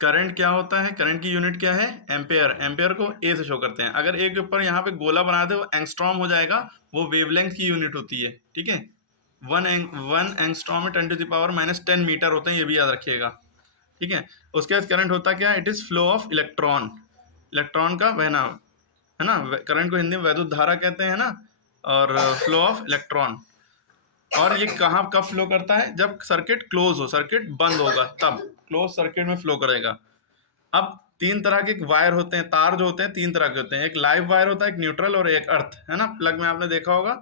Current क्या होता है, करंट की यूनिट क्या है, एम्पेयर। एम्पेयर को ए से शो करते हैं। अगर ए के ऊपर यहाँ पे गोला बना दे वो एंगस्ट्रॉम हो जाएगा, वो वेवलेंथ की यूनिट होती है, ठीक है। वन एंगस्ट्रॉम में 10⁻⁻10 मीटर होते हैं, ये भी याद रखिएगा, ठीक है। उसके बाद करंट होता क्या है, it is flow of electron, electron का बहना, है ना। करंट को हिंदी में वैद्युत धारा कहते हैं ना, और फ्लो ऑफ इलेक्ट्रॉन। और ये कहाँ कब फ्लो करता है, जब सर्किट क्लोज हो, सर्किट बंद होगा तब क्लोज सर्किट में फ्लो करेगा। अब तीन तरह के वायर होते हैं, तार जो होते हैं तीन तरह के होते हैं, एक लाइव वायर होता है, एक न्यूट्रल और एक अर्थ, है ना। प्लग में आपने देखा होगा।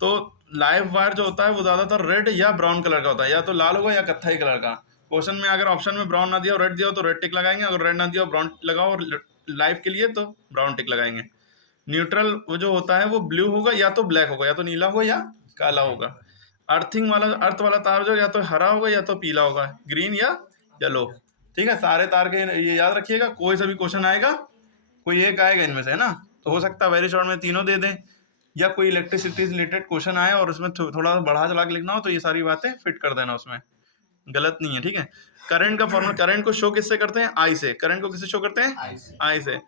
तो लाइव वायर जो होता है वो ज्यादातर रेड या ब्राउन कलर का होता है, या तो लाल होगा या कत्थई कलर का। क्वेश्चन में अगर ऑप्शन में ब्राउन ना दिया और रेड दिया हो तो रेड टिक लगाएंगे, अगर रेड ना दिया हो ब्राउन लगाओ, और लाइव के लिए तो ब्राउन टिक लगाएंगे। न्यूट्रल वो जो होता है वो ब्लू होगा, या तो ब्लैक होगा, या तो नीला होगा या काला होगा। अर्थिंग वाला, अर्थ वाला तार जो या तो हरा होगा या तो पीला होगा, ग्रीन या येलो, ठीक है। सारे तार के ये याद रखिएगा, कोई सा भी क्वेश्चन आएगा कोई एक आएगा इनमें से, है ना। तो हो सकता है वेरी शॉर्ट में तीनों दे दें, या कोई इलेक्ट्रिसिटी से रिलेटेड क्वेश्चन आए और उसमें थोड़ा बढ़ा चढ़ा के लिखना हो तो ये सारी बातें फिट कर देना उसमें, गलत नहीं है, ठीक है। करंट का फॉर्मूला, करंट को शो किससे करते हैं, आई से। करंट को किससे शो करते हैं, आई से।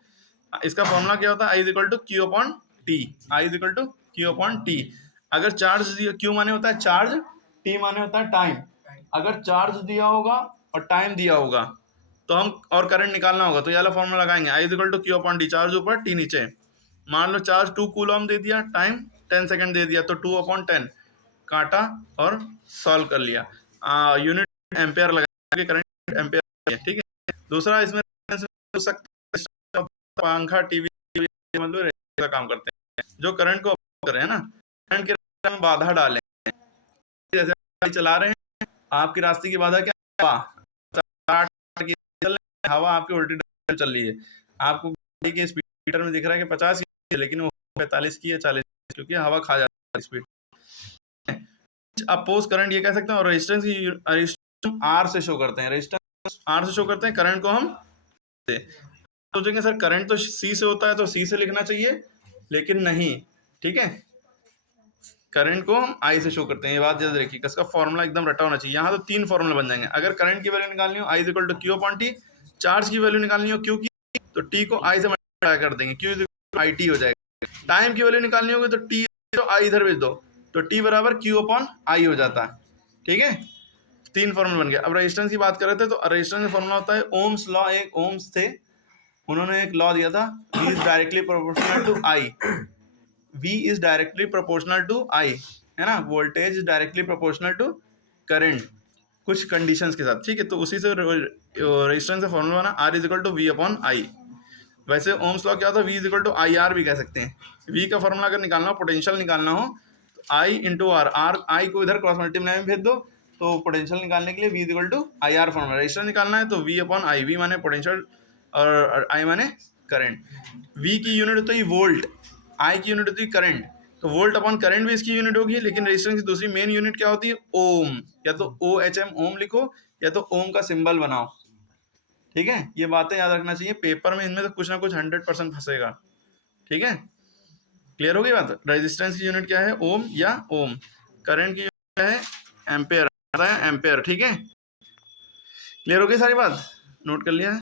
इसका फॉर्मूला क्या होता है, I is equal to Q upon T, I is equal to Q upon T. अगर चार्ज, क्यू माने होता है चार्ज, टी माने होता है टाइम। अगर चार्ज दिया होगा और टाइम दिया होगा तो हम, और करंट निकालना होगा तो ये वाला फॉर्मूला लगाएंगे, I is equal to Q upon T, charge ऊपर टी नीचे। मान लो चार्ज 2 कूलम दे दिया, टाइम 10 सेकंड दे दिया, तो 2/10 काटा और सॉल्व कर लिया। यूनिट एम्पेयर लगा के करंट एम्पेयर, ठीक है। दूसरा इसमें हो सकता है पंखा, टीवी मतलब का काम करते हैं, जो करंट को कर रहे हैं ना, करंट के रास्ते में बाधा डालें। जैसे गाड़ी चला रहे हैं, आपके रास्ते की बाधा क्या है, हवा आपकी उल्टी चल रही है, आपको गाड़ी के स्पीडर में दिख रहा है कि 50 की है, लेकिन वो 45 की है, 40, क्योंकि हवा खा जाती है स्पीड। अपोज करंट ये कह सकते हैं, और रेजिस्टेंस की रेजिस्टेंस आर से शो करते हैं, रेजिस्टेंस आर से शो करते हैं, करंट को हम सोचेंगे सर करंट तो सी से होता है तो सी से लिखना चाहिए, लेकिन नहीं, ठीक है। करंट को हम आई से शो करते हैं, ये बात याद रखिए, इसका फॉर्मूला एकदम रटा होना चाहिए। यहाँ तो तीन फॉर्मूला बन जाएंगे। अगर करंट की वैल्यू निकालनी हो, I is equal to Q upon T. Charge की वैल्यू निकालनी हो क्यू की, तो टी को आई से मल्टीप्लाई कर देंगे, Q is equal to I T हो जाएगा। टाइम की वैल्यू निकालनी होगी तो टी तो आई इधर भेज दो, तो टी बराबर क्यू अपॉन आई हो जाता है, ठीक है। तीन फॉर्मूला बन गया। अब रेजिस्टेंस की बात कर रहे थे, तो रेजिस्टेंस का फॉर्मूला होता है ओम्स लॉ। एक ओम्स थे, उन्होंने एक लॉ दिया था, V is directly proportional to I, V is directly proportional to I, है ना। Voltage is directly proportional to current, कुछ कंडीशंस के साथ, ठीक है। तो उसी से रेजिस्टेंस का फॉर्मूला बना R is equal to V upon I। वैसे ओम्स लॉ क्या होता है, V is equal to IR भी कह सकते हैं। V का फॉर्मूला अगर निकालना हो, पोटेंशियल निकालना हो, तो I इंटू आर, I को इधर क्रॉस मल्टीप्लाई में भेज दो, तो पोटेंशियल निकालने के लिए V is equal to IR formula. Resistance निकालना है तो V अपॉन I, V माने पोटेंशियल और I माने करंट। V की यूनिट होती है वोल्ट, I की यूनिट होती है करंट, तो वोल्ट अपॉन करंट भी इसकी यूनिट होगी। लेकिन रेजिस्टेंस की दूसरी मेन यूनिट क्या होती है, ओम, या तो OHM ओम लिखो, या तो ओम का सिंबल बनाओ, ठीक है। ये बातें याद रखना चाहिए, पेपर में इनमें तो कुछ ना कुछ 100% फंसेगा, ठीक है। क्लियर हो गई बात। रेजिस्टेंस की यूनिट क्या है, ओम या ओम। करंट की यूनिट क्या है, एम्पेयर, एम्पेयर, ठीक है। क्लियर हो गई सारी बात, नोट कर लिया है।